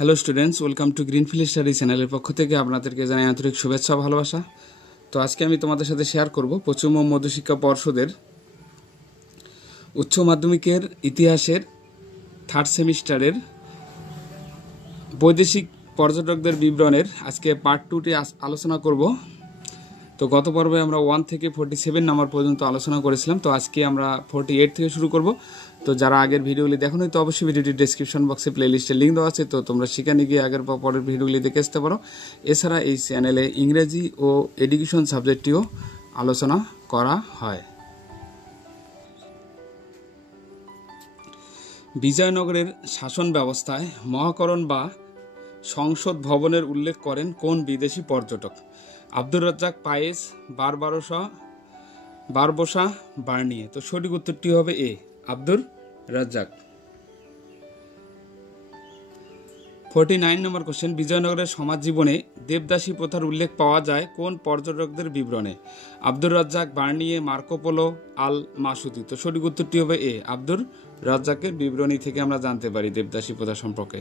Hello students, welcome to greenfield study চ্যানেলের পক্ষ থেকে আপনাদেরকে জানাই আন্তরিক শুভেচ্ছা ভালোবাসা। তো আজকে আমি তোমাদের সাথে শেয়ার করব পশ্চিমবঙ্গ মধ্যশিক্ষা পর্ষদের উচ্চ মাধ্যমিকের ইতিহাসের থার্ড সেমিস্টারের বৈদেশিক পর্যটকদের বিবরণের আজকে পার্ট 2টি আলোচনা করব। তো গত পর্বে আমরা 1 থেকে 47 নাম্বার পর্যন্ত আলোচনা করেছিলাম। তো আজকে আমরা 48 থেকে শুরু করব। তো যারা আগের ভিডিওগুলি দেখোনি তো অবশ্যই ভিডিওটি ডেসক্রিপশন বক্সে প্লেলিস্টের লিঙ্ক দেওয়া আছে, তো তোমরা সেখানে গিয়ে আগের বা পরের ভিডিওগুলি দেখে আসতে পারো। এছাড়া এই চ্যানেলে ইংরেজি ও এডুকেশন সাবজেক্টটিও আলোচনা করা হয়। বিজয়নগরের শাসন ব্যবস্থায় মহাকরণ বা সংসদ ভবনের উল্লেখ করেন কোন বিদেশি পর্যটক? আব্দুর রাজ্জাক, পায়েস, বারবোসা, বার্নিয়ে। তো সঠিক উত্তরটি হবে এ, আব্দুর রাজ্জাক। 49 নম্বর কোশ্চেন, বিজয়নগরের সমাজ জীবনে দেবদাসী প্রথার উল্লেখ পাওয়া যায় কোন পর্যটকদের বিবরণে? Abdur Razzaq, Bernier, Marco Polo, Al Masudi. তো সঠিক উত্তরটি হবে এ, আব্দুর রাজ্জাকের বিবরণী থেকে আমরা জানতে পারি দেবদাসী প্রথা সম্পর্কে।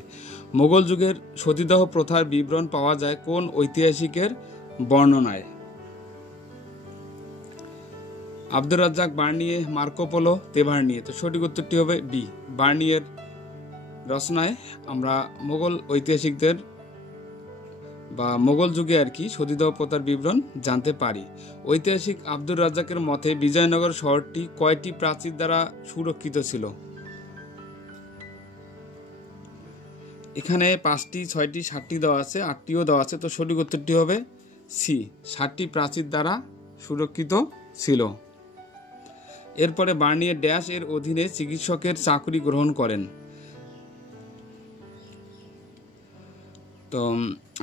মোগল যুগের সতীদাহ প্রথার বিবরণ পাওয়া যায় কোন ঐতিহাসিকের বর্ণনায়? Abdur Razzaq, Bernier, Marco Polo, Tavernier. তো সঠিক উত্তরটি হবে বি, বার্নিয়ের রচনায় আমরা মোগল ঐতিহাসিকদের বা মোগল যুগে আর কি সতীদাহ প্রথার বিবরণ জানতে পারি। ঐতিহাসিক আব্দুর রাজ্জাকের মতে বিজয়নগর শহরটি কয়টি প্রাচীর দ্বারা সুরক্ষিত ছিল? এখানে 5টি, 6টি, 7টি দেওয়া আছে, 8টিও দেওয়া আছে। তো সঠিক উত্তরটি হবে সি, 7টি প্রাচীর দ্বারা সুরক্ষিত ছিল। এরপরে বার্নিয়ে ড্যাশ এর অধীনে চিকিৎসকের চাকরি গ্রহণ করেন? তো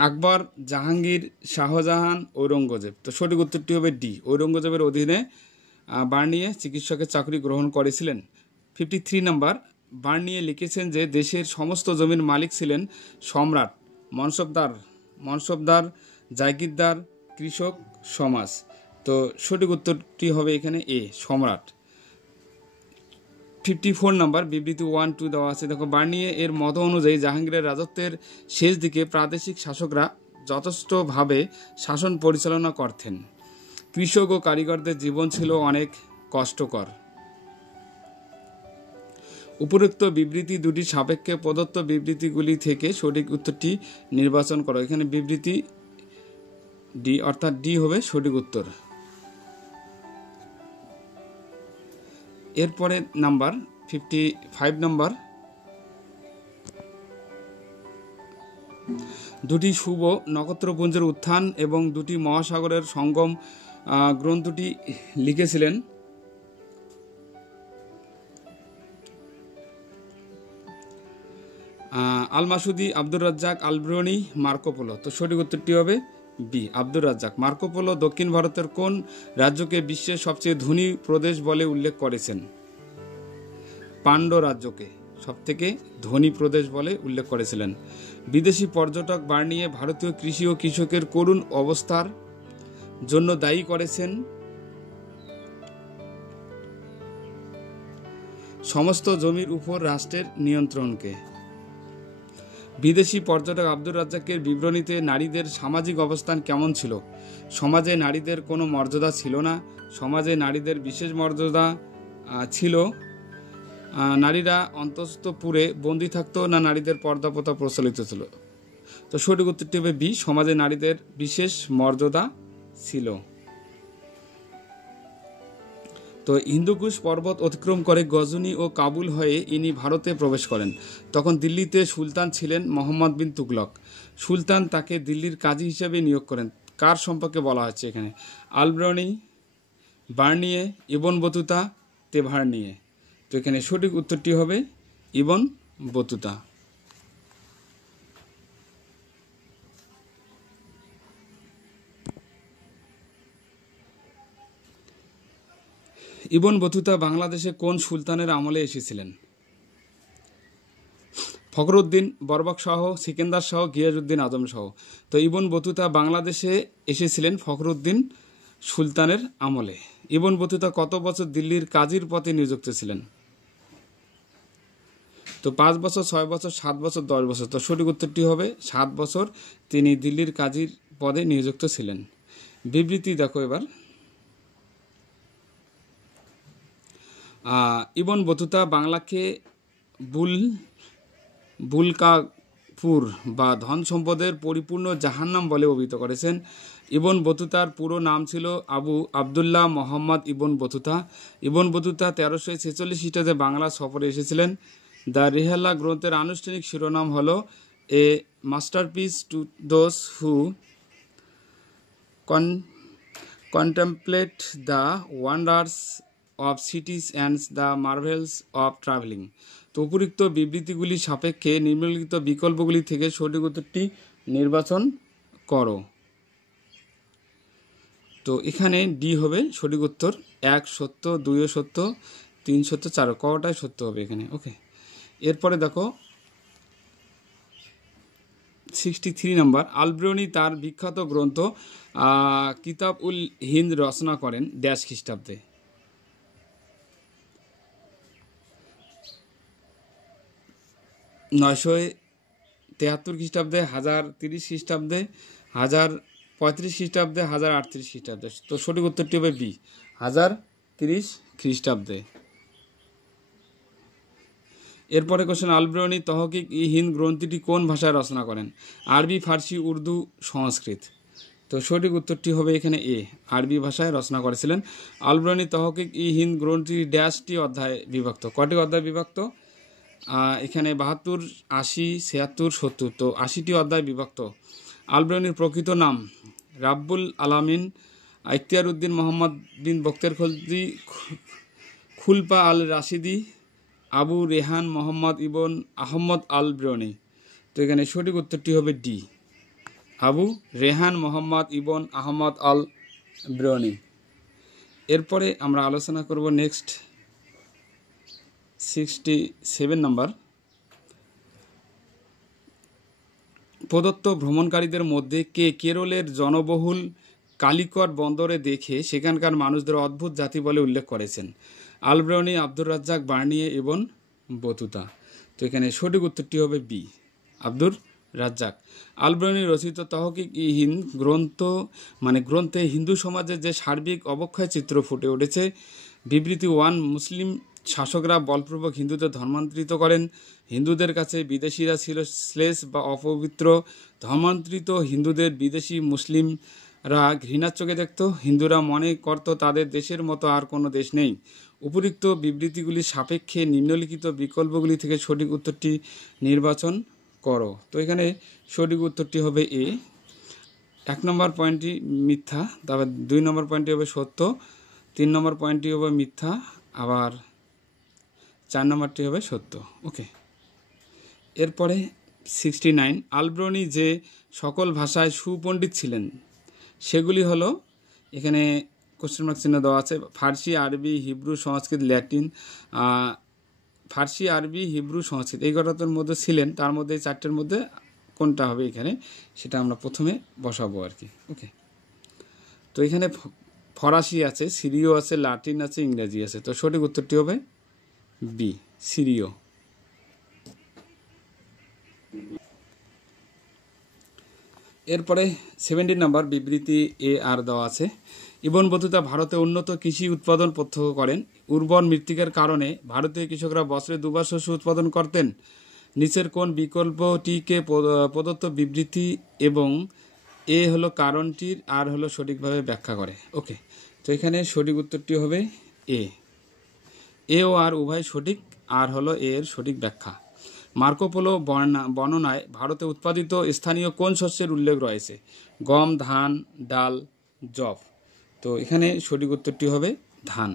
আকবর, জাহাঙ্গীর, শাহজাহান, ঔরঙ্গজেব। তো সঠিক উত্তরটি হবে ডি, ঔরঙ্গজেবের অধীনে বার্নিয়ে চিকিৎসকের চাকরি গ্রহণ করেছিলেন। 53 নম্বর, বার্নিয়ে লিখেছেন যে দেশের সমস্ত জমির মালিক ছিলেন সম্রাট, মনসবদার, জাগিরদার, কৃষক, সমাজ। তো সঠিক উত্তরটি হবে এখানে এ, সম্রাট। 54 নম্বর, বিবৃতি 1, 2 দেওয়া আছে। দেখো, বার্নিয়ে এর মত অনুযায়ী জাহাঙ্গীরের রাজত্বের শেষ দিকে প্রাদেশিক শাসকরা যথেষ্টভাবে শাসন পরিচালনা করতেন। কৃষক ও কারিগরদের জীবন ছিল অনেক কষ্টকর। উপরোক্ত বিবৃতি দুটির সাপেক্ষে প্রদত্ত বিবৃতিগুলি থেকে সঠিক উত্তরটি নির্বাচন করো। এখানে বিবৃতি ডি, অর্থাৎ ডি হবে সঠিক উত্তর। এরপরে নাম্বার 55 নম্বর, দুটি শুভ নক্ষত্রপুঞ্জের উত্থান এবং দুটি মহাসাগরের সঙ্গম গ্রন্থটি লিখেছিলেন? Al Masudi, Abdur Razzaq, Alberuni, Marco Polo. তো সঠিক উত্তরটি হবে B, Abdur Razzaq. Marco Polo দক্ষিণ ভারতের কোন রাজ্যকে বিশ্বের সবচেয়ে ধনী প্রদেশ বলে উল্লেখ করেছেন? পাণ্ড রাজ্যকে সবথেকে ধনী প্রদেশ বলে উল্লেখ করেছিলেন। বিদেশি পর্যটক বার্নিয়ে ভারতীয় কৃষি ও কৃষকের করুণ অবস্থার জন্য দায়ী করেছেন সমস্ত জমির উপর রাষ্ট্রের নিয়ন্ত্রণকে। বিদেশি পর্যটক আব্দুর রাজ্জাকের বিবরণীতে নারীদের সামাজিক অবস্থান কেমন ছিল? সমাজে নারীদের কোনো মর্যাদা ছিল না, সমাজে নারীদের বিশেষ মর্যাদা ছিল, নারীরা অন্তঃপুরে বন্দী থাকতো, না নারীদের পর্দা প্রথা প্রচলিত ছিল? তো সঠিক উত্তরটি হবে বি, সমাজে নারীদের বিশেষ মর্যাদা ছিল। তো হিন্দুকুশ পর্বত অতিক্রম করে গজনি ও কাবুল হয়ে ইনি ভারতে প্রবেশ করেন। তখন দিল্লিতে সুলতান ছিলেন মোহাম্মদ বিন তুগলক। সুলতান তাকে দিল্লির কাজী হিসেবে নিয়োগ করেন। কার সম্পর্কে বলা হচ্ছে এখানে? আলব্রনি, বার্নিয়ে, ইবন বতুতা, তেভার্নিয়ে। তো এখানে সঠিক উত্তরটি হবে ইবন বতুতা। ইবন বতুতা বাংলাদেশে কোন সুলতানের আমলে এসেছিলেন? ফখরুদ্দিন, বরবক শাহ, সিকেন্দার শাহ, গিয়াসউদ্দিন আজম শাহ। তো ইবন বতুতা বাংলাদেশে এসেছিলেন ফখরুদ্দিন সুলতানের আমলে। ইবন বতুতা কত বছর দিল্লির কাজীর পদে নিযুক্ত ছিলেন? তো 5 বছর, 6 বছর, 7 বছর, 10 বছর। তো সঠিক উত্তরটি হবে 7 বছর তিনি দিল্লির কাজীর পদে নিযুক্ত ছিলেন। বিবৃতি দেখো এবার। ইবন বতুতা বাংলাকে বুলকাপুর বা ধন সম্পদের পরিপূর্ণ জাহান্নাম বলে অভিহিত করেছেন। ইবন বতুতার পুরো নাম ছিল Abu Abdullah Mohammad Ibn Battuta. Ibn Battuta 1346 খ্রিস্টাব্দে বাংলা সফরে এসেছিলেন। দ্য রিহালা গ্রন্থের আনুষ্ঠানিক শিরোনাম হল A masterpiece to those who contemplate the wonders of cities and the marvels of travelling. তো উপরিক্ত বিবৃতিগুলি সাপেক্ষে নিম্নলিখিত বিকল্পগুলি থেকে সঠিক উত্তরটি নির্বাচন করো। তো এখানে ডি হবে সঠিক উত্তর। 1 সত্য, 2 সত্য, 3 সত্য, 4 কটাই সত্য হবে এখানে। ওকে, এরপরে দেখো 63 নম্বর। আলবেরনি তার বিখ্যাত গ্রন্থ কিতাব উল হিন্দ রচনা করেন ড্যাশ খ্রিস্টাব্দে। 973 খ্রিস্টাব্দে, 1030 খ্রিস্টাব্দে, 1035 খ্রিস্টাব্দে, 1038 খ্রিস্টাব্দে। তো সঠিক উত্তরটি হবে বি, 1030 খ্রিস্টাব্দে। এরপরে কোশ্চেন, আলবেরনি তহকিক ই হিন্দ গ্রন্থটি কোন ভাষায় রচনা করেন? আরবি, ফার্সি, উর্দু, সংস্কৃত। তো সঠিক উত্তরটি হবে এখানে এ, আরবি ভাষায় রচনা করেছিলেন। আলবেরনি তহকিক ই হিন্দ গ্রন্থটি ড্যাশটি অধ্যায়ে বিভক্ত। কটি অধ্যায় বিভক্ত? এখানে 72, 80, 76, 70। তো 80টি অধ্যায় বিভক্ত। আলবেরনির প্রকৃত নাম রাব্বুল আলামিন ইখতিয়ার উদ্দিন মোহাম্মদ বিন বখতিয়ার খলজি খুলফা আল রাশিদি আবু রেহান মোহাম্মদ ইবন আহমদ আলবেরনি। তো এখানে সঠিক উত্তরটি হবে ডি, আবু রেহান মোহাম্মদ ইবন আহমদ আলবেরনি। এরপরে আমরা আলোচনা করব নেক্সট 67 নম্বর। প্রদত্ত ভ্রমণকারীদের মধ্যে কে কেরলের জনবহুল কালিকট বন্দরে দেখে সেখানকার মানুষদের অদ্ভুত জাতি বলে উল্লেখ করেছেন? আলবেরনি, আব্দুর রাজ্জাক, বার্নিয়ে এবং বতুতা। তো এখানে সঠিক উত্তরটি হবে বি, আব্দুর রাজ্জাক। আলবেরনি রচিত তহকিক ই হিন্দ গ্রন্থে হিন্দু সমাজের যে সার্বিক অবক্ষয় চিত্র ফুটে উঠেছে। বিবৃতি 1, মুসলিম শাসকরা বলপূর্বক হিন্দুদের ধর্মান্তরিত করেন। হিন্দুদের কাছে বিদেশিরা ছিল শ্লেষ বা অপবিত্র। ধর্মান্তরিত হিন্দুদের বিদেশি মুসলিমরা ঘৃণার চোখে দেখত। হিন্দুরা মনে করত তাদের দেশের মতো আর কোনো দেশ নেই। উপরিক্ত বিবৃতিগুলির সাপেক্ষে নিম্নলিখিত বিকল্পগুলি থেকে সঠিক উত্তরটি নির্বাচন করো। তো এখানে সঠিক উত্তরটি হবে এ। 1 নম্বর পয়েন্টটি মিথ্যা, তারপর 2 নম্বর পয়েন্টটি হবে সত্য, 3 নম্বর পয়েন্টটি হবে মিথ্যা, আবার 4 নম্বরটি হবে সত্য। ওকে, এরপরে 69। আলবেরনি যে সকল ভাষায় সুপণ্ডিত ছিলেন সেগুলি হলো, এখানে কোশ্চেন মার্ক চিহ্ন দেওয়া আছে, ফার্সি, আরবি, হিব্রু, সংস্কৃত, ল্যাটিন। ফার্সি, আরবি, হিব্রু, সংস্কৃত এই কটার মধ্যে ছিলেন, তার মধ্যে 4টের মধ্যে কোনটা হবে এখানে সেটা আমরা প্রথমে বসাবো আর কি। ওকে, তো এখানে ফরাসি আছে, সিরিয় আছে, লাতিন আছে, ইংরেজি আছে। তো সঠিক উত্তরটি হবে বি, সিরিয়। এরপরে 70 নম্বর বিবৃতি এ আর দেওয়া আছে। ইবন বতুতা ভারতে উন্নত কৃষি উৎপাদন প্রত্যক্ষ করেন। উর্বর মৃত্তিকার কারণে ভারতীয় কৃষকরা বছরে 2 বার শস্য উৎপাদন করতেন। নিচের কোন বিকল্পটিকে প্রদত্ত বিবৃতি এবং এ হলো কারণটির আর হলো সঠিকভাবে ব্যাখ্যা করে? ওকে, তো এখানে সঠিক উত্তরটি হবে এ ও আর উভয় সঠিক, আর হলো এর সঠিক ব্যাখ্যা। মার্কো পোলো বর্ণনায় ভারতে উৎপাদিত স্থানীয় কোন শস্যের উল্লেখ রয়েছে? গম, ধান, ডাল, যব। তো এখানে সঠিক উত্তরটি হবে ধান।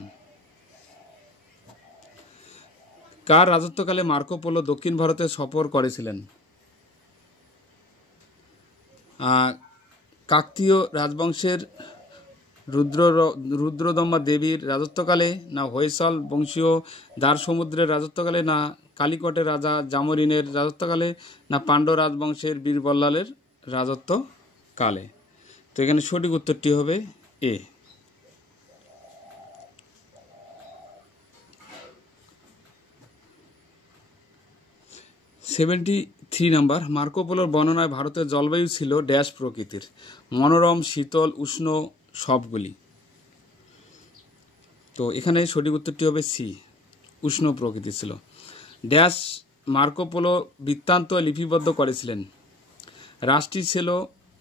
কার রাজত্বকালে মার্কো পোলো দক্ষিণ ভারতে সফর করেছিলেন? কাকতীয় রাজবংশের রুদ্রদম্বা দেবীর রাজত্বকালে, না হৈসল বংশীয় দ্বার সমুদ্রের রাজত্বকালে, না কালিকটের রাজা জামোরিনের রাজত্বকালে, না পাণ্ড্য রাজবংশের বীরবল্লালের রাজত্বকালে? তো এখানে সঠিক উত্তরটি হবে এ। 73 নাম্বার, মার্কো পোলোর বর্ণনায় ভারতের জলবায়ু ছিল ড্যাশ প্রকৃতির, মনোরম, শীতল, উষ্ণ সবগুলি। তো এখানে সঠিক উত্তরটি হবে সি, উষ্ণ প্রকৃতি ছিল। ড্যাশ মার্কো পোলো বৃত্তান্ত লিপিবদ্ধ করেছিলেন, রাষ্ট্রটি ছিল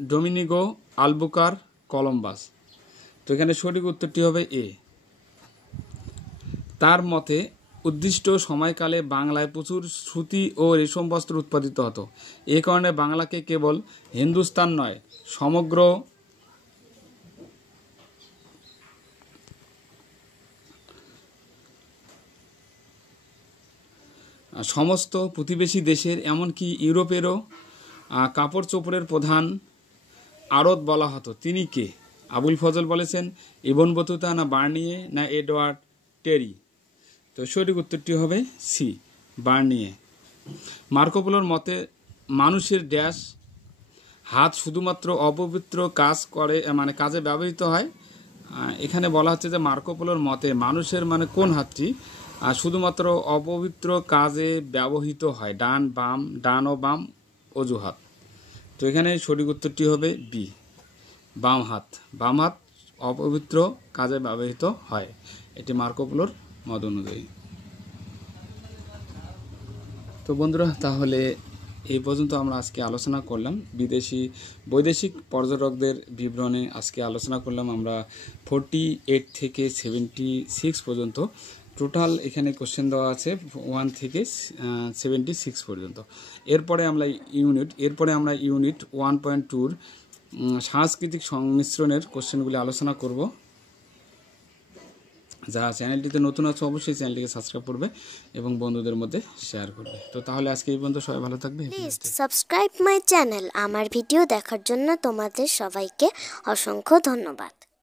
ডোমিনিগো, আলবুকার, কলম্বাস। তো এখানে সঠিক উত্তরটি হবে এ। তার মতে উদ্দিষ্ট সময়কালে বাংলায় প্রচুর সুতি ও রেশম বস্ত্র উৎপাদিত হতো। এ কারণে বাংলাকে কেবল হিন্দুস্তান নয়, সমগ্র সমস্ত প্রতিবেশী দেশের এমনকি ইউরোপেরও কাপড় চোপড়ের প্রধান আড়ত বলা হতো। তিনি কে? আবুল ফজল বলেছেন, ইবন বতুতা, না বার্নিয়ে, না এডওয়ার্ড টেরি। তো সঠিক উত্তরটি হবে সি, বার্নিয়ে। মার্কো পোলোর মতে মানুষের ড্যাশ হাত শুধুমাত্র অপবিত্র কাজ করে, মানে কাজে ব্যবহৃত হয়। এখানে বলা হচ্ছে যে মার্কো পোলোর মতে মানুষের মানে কোন হাতটি শুধুমাত্র অপবিত্র কাজে ব্যবহৃত হয়, ডান ও বাম অজুহাত। তো এখানে সঠিক উত্তরটি হবে বি, বাম হাত অপবিত্র কাজে ব্যবহৃত হয়। এটি মার্কো পোলোর মত অনুযায়ী। তো বন্ধুরা, তাহলে এই পর্যন্ত আমরা আজকে আলোচনা করলাম বৈদেশিক পর্যটকদের বিবরণে। আজকে আলোচনা করলাম আমরা 48 থেকে 76 পর্যন্ত। টোটাল এখানে কোশ্চেন দেওয়া আছে 1 থেকে 76 পর্যন্ত। এরপরে আমরা ইউনিট 1.2 সাংস্কৃতিক সংমিশ্রণের কোশ্চেনগুলি আলোচনা করব। যারা চ্যানেলটিতে নতুন আছে অবশ্যই চ্যানেলটিকে সাবস্ক্রাইব করবে এবং বন্ধুদের মধ্যে শেয়ার করবে। তো তাহলে আজকে এই পর্যন্ত, সবাই ভালো থাকবে। Please subscribe my channel. আমার ভিডিও দেখার জন্য তোমাদের সবাইকে অসংখ্য ধন্যবাদ।